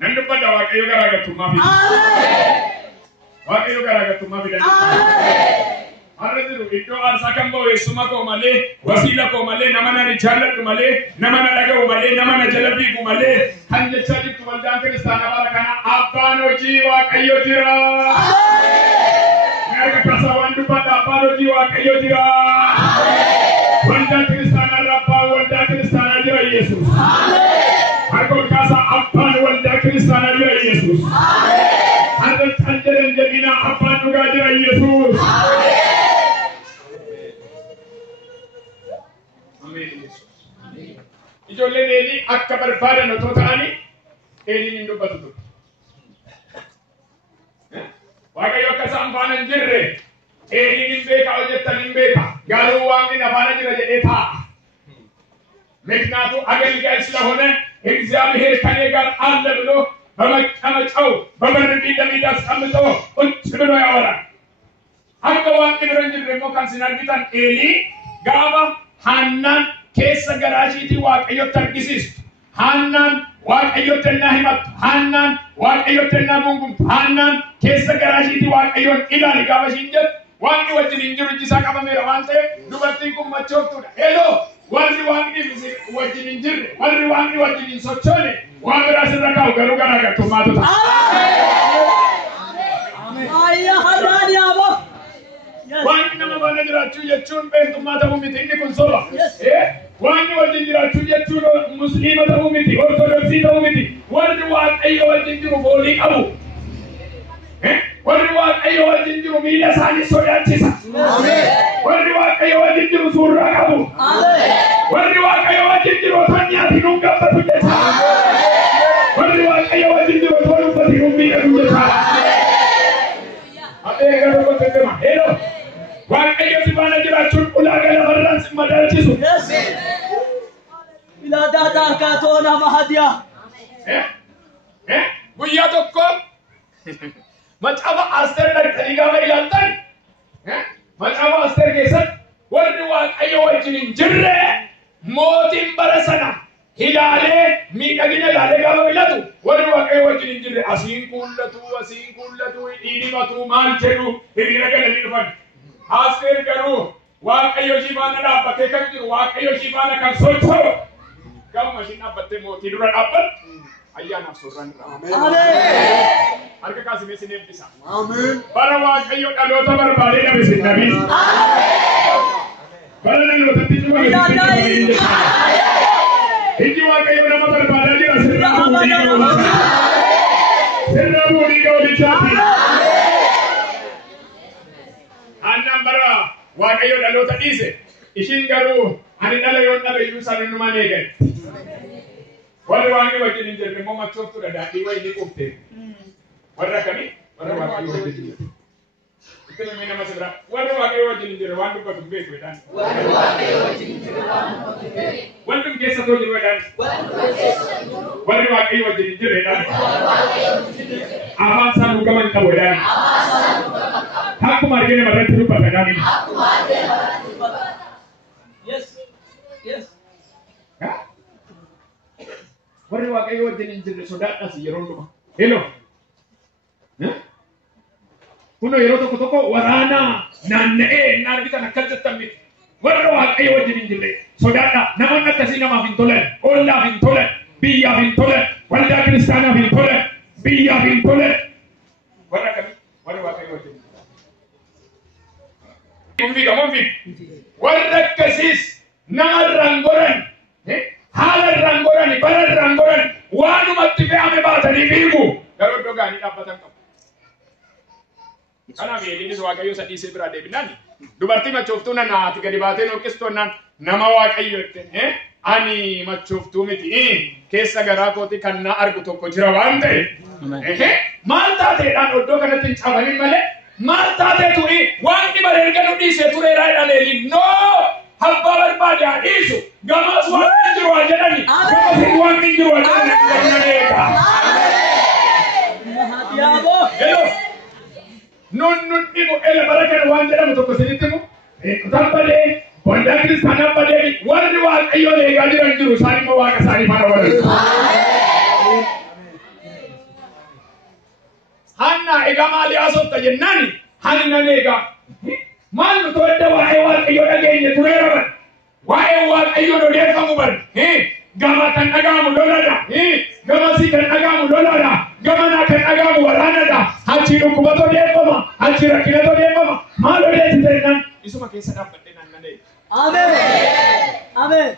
Nandu pada Waaqayyo garaagartummaa fida. Waaqayyo garaagartummaa fida. Har'a jiru iddoo aarsaa kan ba'eessuma koo malee, wasiila koo malee, nama na jaalladhu malee, nama na dhaga'u malee, nama na jala fiigu malee, kan jechaa jirtu waldaan kiristaanaa bara kana abbaan hojii Waaqayyo jira. Mereka kasawan dubbata abbaan hojii Waaqayyo jira. Waldaan kiristaanaa abbaan waldaa kiristaanaa jira Yesuus. Harka kasa abbaan waldaa kiristaanaa jira Yesuus. Harka canjaran jabina abbaan dhugaa jira Yesuus. Ijoolleen Eelii akka barbaadan otoo ta'anii Eeliin hin dubbatu ture. Waaqayyo akka isaan faana hin jirre Eeliin hin beeka hojjettan hin beeka garuu waaqni na faana jira jedhee taa'a. ምክንያቱ አገልጋይ ስለሆነ እግዚአብሔር ከኔ ጋር አለ ብሎ በመቀመጫው በበር ቢደሚዳ አስቀምጦ ቁጭ ብሎ ያወራል። አገዋን ግብረንጅ ደግሞ ካንሲናርቢታን ኤሊ ጋባ ሃናን ኬሰ ገራጂቲ ዋቀዮ ተርጊሲስ ሃናን ዋቀዮ ተናሂማት ሃናን ዋቀዮ ተናጉንጉም ሃናን ኬሰ ገራጂቲ ዋቀዮን ኢላሊ ጋባ ሲንጀት ዋኒ ወጅን እንጅሩ ጅሳ ቀበሜራ ዋንተ ዱበርቲኩም መቾፍቱዳ ሄሎ Warri waaqni wajjin hin jirre, warri waaqni wajjin hin sochoone, waan biraa sirra kaa'u garuu garaagartummaa ta'a. Waaqni nama faana jiraachuu jechuun beektummaa ta'uu miti inni kun soba. Waaqni wajjin jiraachuu jechuun musliima ta'uu miti, ortodoksii ta'uu miti. Warri waaqayyo wajjin jiru foolii qabu. Warri waaqayyo wajjin jiru miila isaanii sodaachisa. Warri waaqayyo wajjin jiru suuraa qabu. Warri waaqayyo wajjin jiru otoo nyaati nuun gabbatu jecha. Warri waaqayyo wajjin jiru otoo uffati nuun miidhagu jecha. Abee garuu gosa deema. Heelo waaqayyo si faana jiraachuun ulaagaa lafarraan si madaalchisu. Ilaadaa daakaatoo nama hadiyaa. Guyyaa tokko macaba Asteer dhaqanii gaafa ilaaltan macaba Asteer keessatti warri waaqayyo wajjin hin jirre mootiin bara sana ilaalee miidhagina ilaalee gaafa filatu warri waaqayyo wajjin hin jirre asiin kuullatu dhiidhimatu maal jedhu hiriira galanii dhufan. Asteer garuu waaqayyo ishii faana dhaabbatee kan jiru waaqayyo ishii faana kan socho'u gama ishiin dhaabbattee mootii dura dhaabbattu ayyaanaaf surraan irraa. Harka kaasimee sin eebbisa. Bara waaqayyo dhaloota barbaadee dhabe sin dhabe. Bara dhalootatti cima iji waaqayyo nama barbaadaa jira sirna buudii ga'uudhichaati. Aannan bara waaqayyo dhaloota dhiise ishiin garuu ani dhala yoon dhabe iyyuu isaan innumaan eegan. Warri waaqni wajjin hin jirre immoo machooftuudha daadhii wayii ni qubte. Warra akkamii? Warra waaqayyo wajjin hin jirre. Itti namni nama sirraa warri waaqayyo wajjin hin jirre waan dubbatu hin beeku jedhaan. Warri waaqayyo wajjin hin jirre waan dubbatu hin beeku. Wanti keessa too jiru jedhaan. Warri waaqayyo wajjin hin jirre jedhaan. Afaan isaa dhuugama hin qabu jedhaan. Akkuma arginu irratti dubbata jedhaan. Yes. Warri waaqayyo wajjin hin jirre sodaadhaas yeroo dhuma. Hello. Kuno yeroo tokko waraana naanna'ee hin argitan akka jettan miti. Warri waaqayyo wajjin hin jirre sodaadha. Namoonni akkasii namaaf hin tolan, ollaaf hin tolan, biyyaaf hin tolan, waldaa kiristaanaaf hin tolan, biyyaaf hin tolan. Warra akkamii? Warri waaqayyo wajjin hin jirre. Warri akkasiis nama irraan goran. Haala irraan gorani, bara irraan gorani, waanumatti fe'ame baatanii fiigu. Garuu iddoo gaanii dhaabbatan qabu. Kanaaf Eeliinis waaqayyo isa dhiisee biraa deebinaan dubartii machooftuu nanaati gadi baatee noqqistonnaan nama waaqayyo jettee ani machooftuu miti keessa garaa kooti kan na argu tokko jira waan ta'e. Maal taateedhaan iddoo kanatti hin caafamiin malee maal taateetu waan dhibba erga nu dhiisee tureeraa jedhan Eeliin noo abbaa barbaade haa dhiisu gamas waan hin jiru haa jedhani gamas waan hin jiru haa jedhani. Non dico è la baraka waan jedhamu tokko sinitti mu tabbadee waldaa kiristaanaa badee warri waaqayyo eegaa jiran jiru isaan immoo waaqa isaanii faana warra. maal nu tolde waa'ee waaqayyoo dhageenye tureeraman waa'ee waaqayyoo odeeffamu bar gama kan dhagaamu lolaadha gama si kan dhagaamu lolaadha gama naa kan dhagaamu waraanadha achi dhukkubat odeeffama achi rakkinat odeeffama maal odeessite nan isuma keessa dhaabbadhe nan malee. Ameen.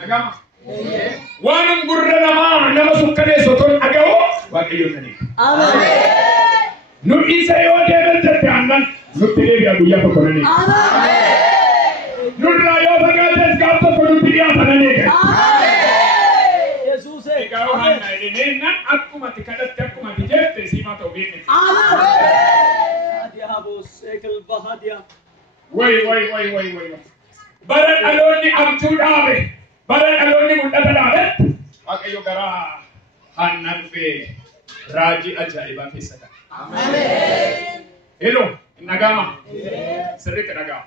Nagama. Waan gurra nama sukkaneessu otoo dhaga'u waaqayyoo nani. Nu isa yoo deebilte aannan nutti deebi'a guyyaa tokko nani. Nurraa yoo fagaates gaaf tokko nutti dhiyaata nani. Yesuus. Egaa hanna nan akkuma ati kadhatte akkuma ati jette siimaa ta'u beekne. Way. Bara dhaloonni abjuu dhaabe. Bara dhaloonni mul'ata dhaabe. Waaqayyo garaa hannaa dhufee raajii ajaa'ibaa keessa ta'a. Ameen. Hello, nagama. Sirriitti nagama.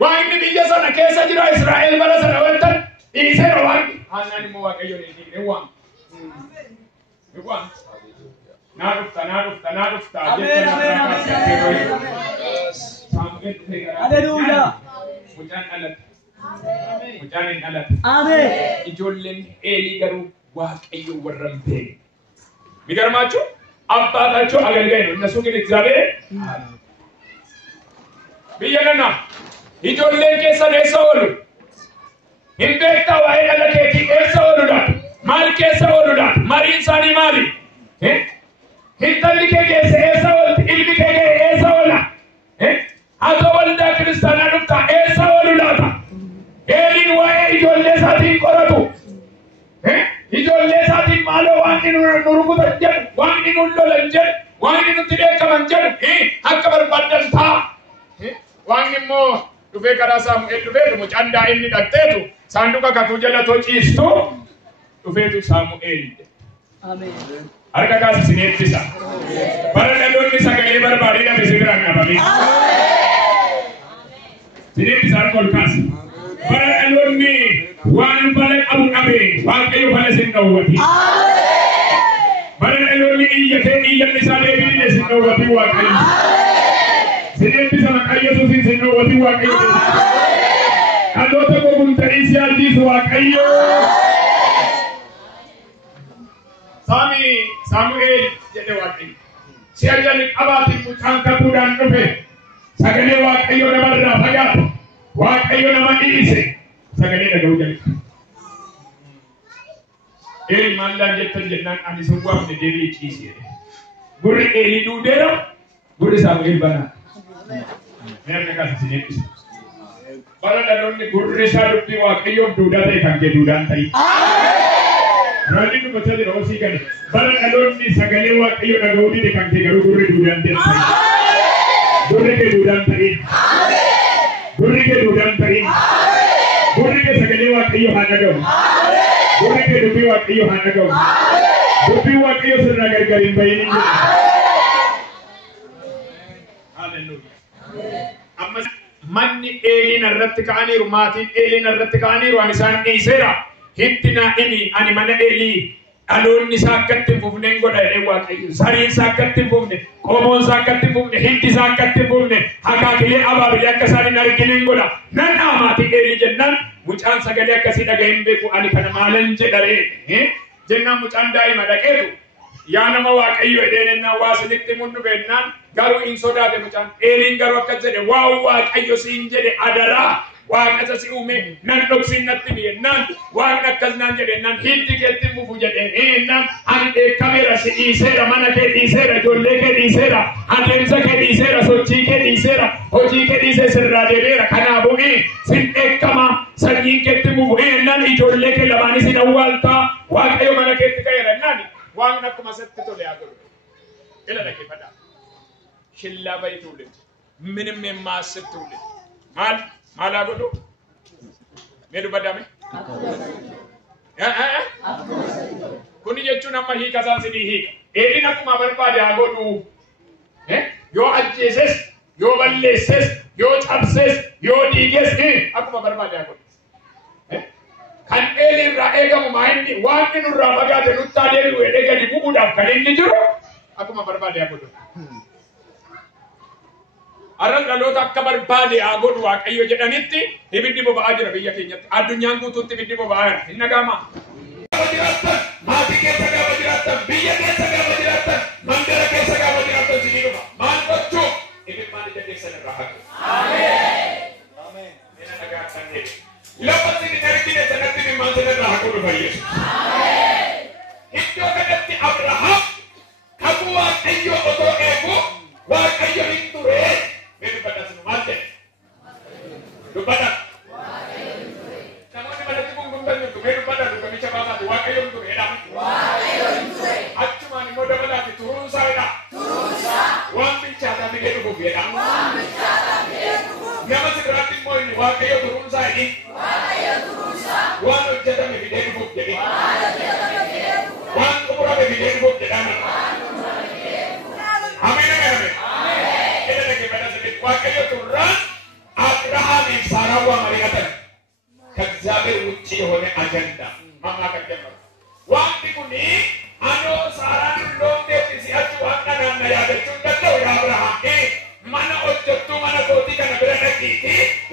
Waaqni biyya sana keessa jira Israa'el bara sana wanta dhiiseera waaqni. Hannaan immoo waaqayyo ni dhiire waan. Naa dhufta. Ameen. Hallelujah. Mucaan hin dhalate. Ameen. Ijoolleen Eelii garuu waaqayyo warra hin beekne. Migarmaachuu አባታቸው አገልጋይ ነው እነሱ ግን እግዚአብሔር ቢየነና ijoolleen keessan eessa oolu hin beektaa waa'ee dhala keetii eessa ooludha maal keessa ooludha mariin isaanii maali intalli kee keessa eessa oolti ilmi kee eessa oola haa waldaa kiristaanaa dhuftaa eessa oolulaata Eeliin waa'ee ijoollee isaatiin qoratu ijoollee isaatiin maaloo waaqni nu rukutan jedhu waaqni nu lolan jedhu waaqni nutti beekaman jedhu akka barbaadan ta'a waaqni immoo dhufee karaa Saamu'eel dhufeetu mucaan daa'imni dhaqxeetu saanduqa kakuu jala ciistu dhufeetu Saamu'eel. Ameen. Harka kaasisni eebbisa. Bara dhaloonni sagalee barbaadee dhabe si biraan dhabame. Sineebbisa harka ol kaasi. Bara dhaloonni waan bala qabu dhabe waaqayyo bala sin dhowwati. Bara dhaloonni iyyatee iyyanni isaa deebiin sin dhowwati waaqayyo. Sineebbisa maqaa Yesuusiin sin dhowwati waaqayyo. Dhaloota gogumtanii si arjiisu waaqayyo. Saamu'eel jedhe waaqayyo. Si'a jalqabaatiin mucaan kakuudhaan dhufe sagalee waaqayyo namarraa fagaate waaqayyo nama dhiise sagalee dhaga'uu jalqabe. Eeli maallaan jettan jennaan ani sin waamne deebi'ee ciisi jedhe. Gurri Eelii duudeera gurri Saamu'eel banaa. Meerna kaasisi eebbisa. Bara dhaloonni gurri isaa dubbii waaqayyoof duudaa ta'e kan kee duudaan ta'i. Raajii dubbachaa jira hosii gadi. Bara dhaloonni sagalee waaqayyo dhaga'uu dide kan kee garuu gurri duudaan ta'e. Gurri kee duudaan ta'e. Gurri kee duudaan ta'e. Gurri kee sagalee waaqayyo haa dhaga'u. Gurri kee dubbii waaqayyo haa dhaga'u. Dubbii waaqayyo sirraa gargar hin bahin hin jedhu. Hallelujah. Amma manni Eeliin irratti ka'aniiru maatiin Eeliin irratti ka'aniiru ani isaan dhiiseera. Hitti naa himi ani mana Eelii dhaloonni isaa akkatti hin fufne hin godha jedhee waaqayyo sariin isaa akkatti hin fufne qomoon isaa akkatti hin fufne hiddi isaa akkatti hin fufne akaakilee abaabilee akka isaan hin argine hin godha nan dhaamaatii Eelii jennaan mucaan sagalee akkasii dhaga'ee hin beeku ani kana maalan jedharee jennaan mucaan daa'ima dhaqeetu yaa nama waaqayyo jedheen ennaan waa sinitti munnu beennaan garuu hin sodaate mucaan Eeliin garuu akkas jedhe waa waaqayyo siin jedhe adaraa Waaqasa si uume nan dhoksin natti biyennaan waan akkas naan jedhennaan hiddi keetti mufu jedheenaan ani dheekkameera si dhiiseera mana kee dhiiseera ijoollee kee dhiiseera adeemsa kee dhiiseera sochii kee dhiiseera hojii kee dhiisee sirraa deebi'eera kanaafuu sin dheekkama sanyiin keetti mufu ennaan ijoollee kee lamaanis hin awwaaltaa waaqayyo mana keetti ka'eerannaan waan akkuma satti tole haa godhu ila dhaggeeffadhaa shillaa bayi tuule ምንም የማያስብ ትውልድ ማላ ጎዶ ሜዱ በዳሜ kuni jechuun amma hiika isaan sidii hiika Eeliin akkuma barbaade haa godhu yoo ajjeeses yoo balleesses yoo cabses yoo diiges akkuma barbaade haa godhu kan Eelii irraa eegamu maa'inni waan inni nurraa fagaate nutti adeemu jedhee gadi bu'uudhaaf kan inni jiru akkuma barbaade haa godhu Arran dhaloota akka barbaade godhu Waaqayyo jedhanitti ibiddi boba'aa jira biyya keenyatti. Addunyaan guutuutti ibiddi boba'aa jira. Hin dhaga'amaa? Maatii keessa gaafa jiraattan, biyya keessa gaafa jiraattan, mandara keessa gaafa jiraattan sinii dhufa. Maal gochuu? Imimmaan ija keessan irraa haqu. Ameen. Mina dhagaattan jedhe. Lafa isin argine sanatti imimmaan sana irraa haquu dhufa Yesuus. Iddoo kanatti Abrahaam kakuu Waaqayyo otoo eegu Waaqayyo hin ture. Mee dubbadha sinu maal jedhe? Dubbadha. Namoonni manatti gungumtan jirtu mee dubbadha dubbamicha baasaati Waaqayyo hin ture jedhama. Waaqayyo hin ture. Achumaan immoo dabalaati turuunsaa jedha. Turuunsaa. Waan bilchaataa fidee dhufuuf jedha. Waan bilchaataa fidee dhufuuf. Nama sirraatti immoo inni Waaqayyo turuunsaa jedhi. Waaqayyo turuunsaa. Waan hojjetame fidee dhufuuf jedhi. Waan hojjetame fidee dhufuuf. Waan xumurame fidee dhufuuf jedhama. Waan xumurame fidee dhufuuf. Ameen ameen. Waaqayyo turran Abrahaamiif Saaraan waa mari'atan ከእግዚአብሔር ውጭ የሆነ አጀንዳ ማማከር ጀመሩ። ዋንቲ ኩኒ አኖ ሳራን ሎንዴት ሲያቹ ዋንቀናና ያደችው እንደው የአብርሃም ማነ ኦጀቱ ማነ ኮቲ ከነበረነኪቲ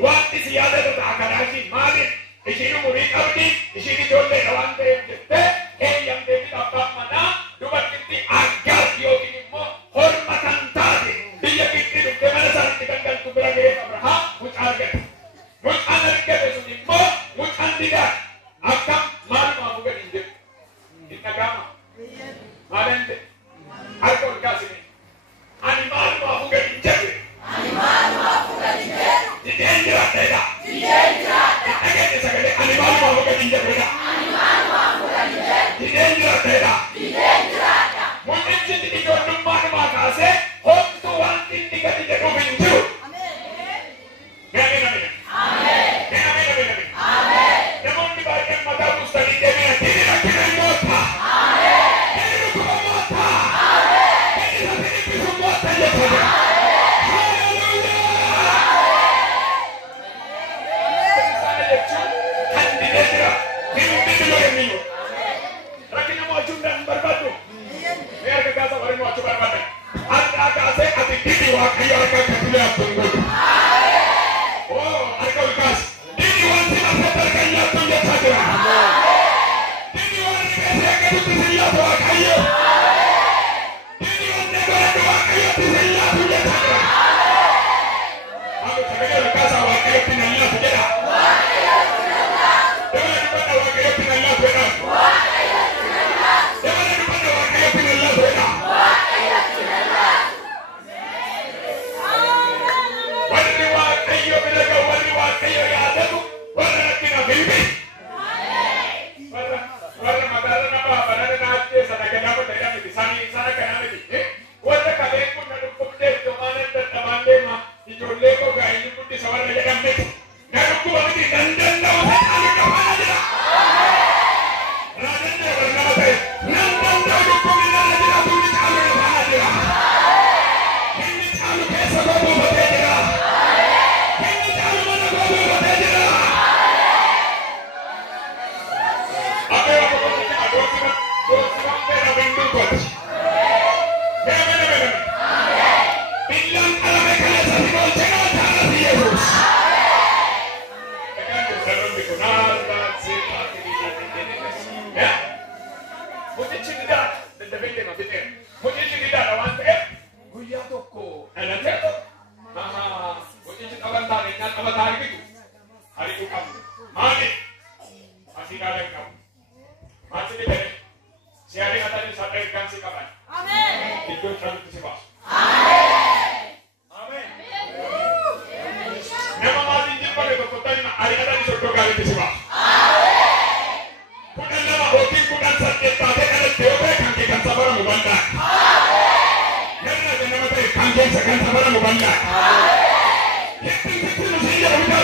ዋንቲ ሲያደረ ታከራሺ ማለት እሺኑ ሙሪ ቀብዲ እሺኒ ጆሌ ዋንተ የምትተ ኤየም ደቢ አባማና ዱበክቲ አጋር ዮኪኒሞ ሆርማታንታቲ ቢየኪቲ ዱከ ማነሳንቲ ከንገልቱ ብራገ አብርሃም ሙጫርገ ሙጫርገ ሱኒሞ ሙጫንዲዳ አካም ማልማ ሙገድ እንደ ኢነጋማ ማለንተ አልኮል ጋሲኒ አኒማል ሙገድ እንደ አኒማል ሙገድ እንደ ዲዴንጅራ ተዳ ዲዴንጅራ አገደ ሰገደ አኒማል ሙገድ እንደ አኒማል ሙገድ እንደ ዲዴንጅራ ተዳ ዲዴንጅራ ሙንቺ ዲዶኑ ማንማ ካሴ ሆንቱ ዋንቲ ዲገዲ ደዱ ብንጁ አሜን አሜን አሜን አሜን አሜን አሜን ደሞኒ ባርከን ማታው ስተዲ ደሚያ ዲና ከነሞታ አሜን ዲኑ ኮሞታ አሜን ዲኑ ዲኑ ኮሞታ ለተዳ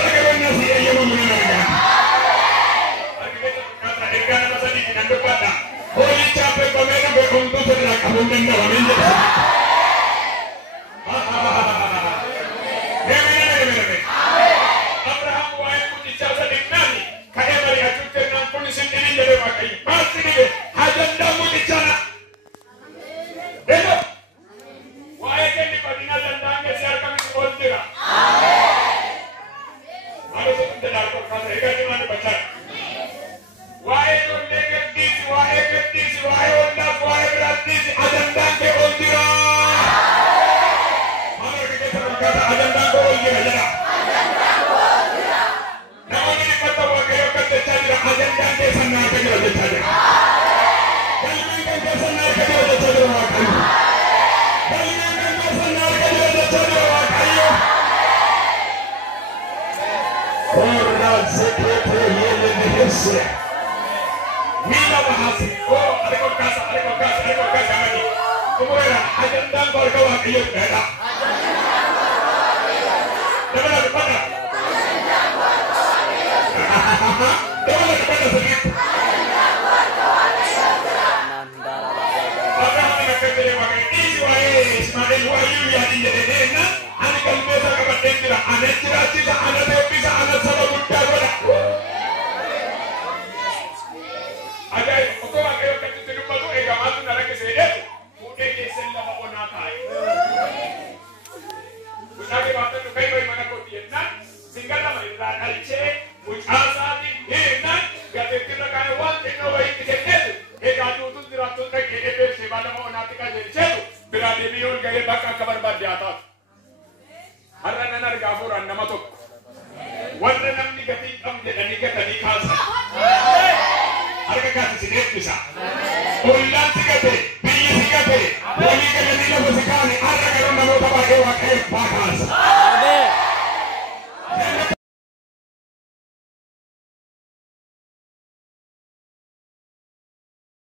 Kan jira. Ada sesuatu dalam perkara ini di mana baca. Wahai dunia gadis, wahai ondas, wahai beradis, ajandang ke ondira. Mana kita berkata ajandang ke ondira. Namun ini kata wakil kata cahaya ajandang ke sana ke cahaya. Kalian ke sana ke cahaya wakil. Kalian ke sana ke cahaya wakil. Orang sekretar yang dihisap. Mina bahasa. Oh, ada kata lagi. Kemudian ajandang berkawan iyo beda. Mana? Mana sedikit. Apa yang kata dia pakai Ismail Wahyu yang dijelaskan. Ani kalau besar kapan tentera, anak cerita, anak bisa, anak sama muda pada. Ada itu orang yang kata itu dulu ega malu nara kesehatan. Udah kesel lama orang kai. Udah kita tu kai mana kau tiada. Sehingga nama itu alce, ujasa di hina. Kata kita kan wan tengah wajib kesehatan. Ega tu diratu tak ega sebab nama orang tika jadi. Berada di orang gaya bakal kabar pada atas. Harana nargafuran nama tu. Warna namni kati jadi kata di kalsa. Harga kasih sedikit bisa. Ulang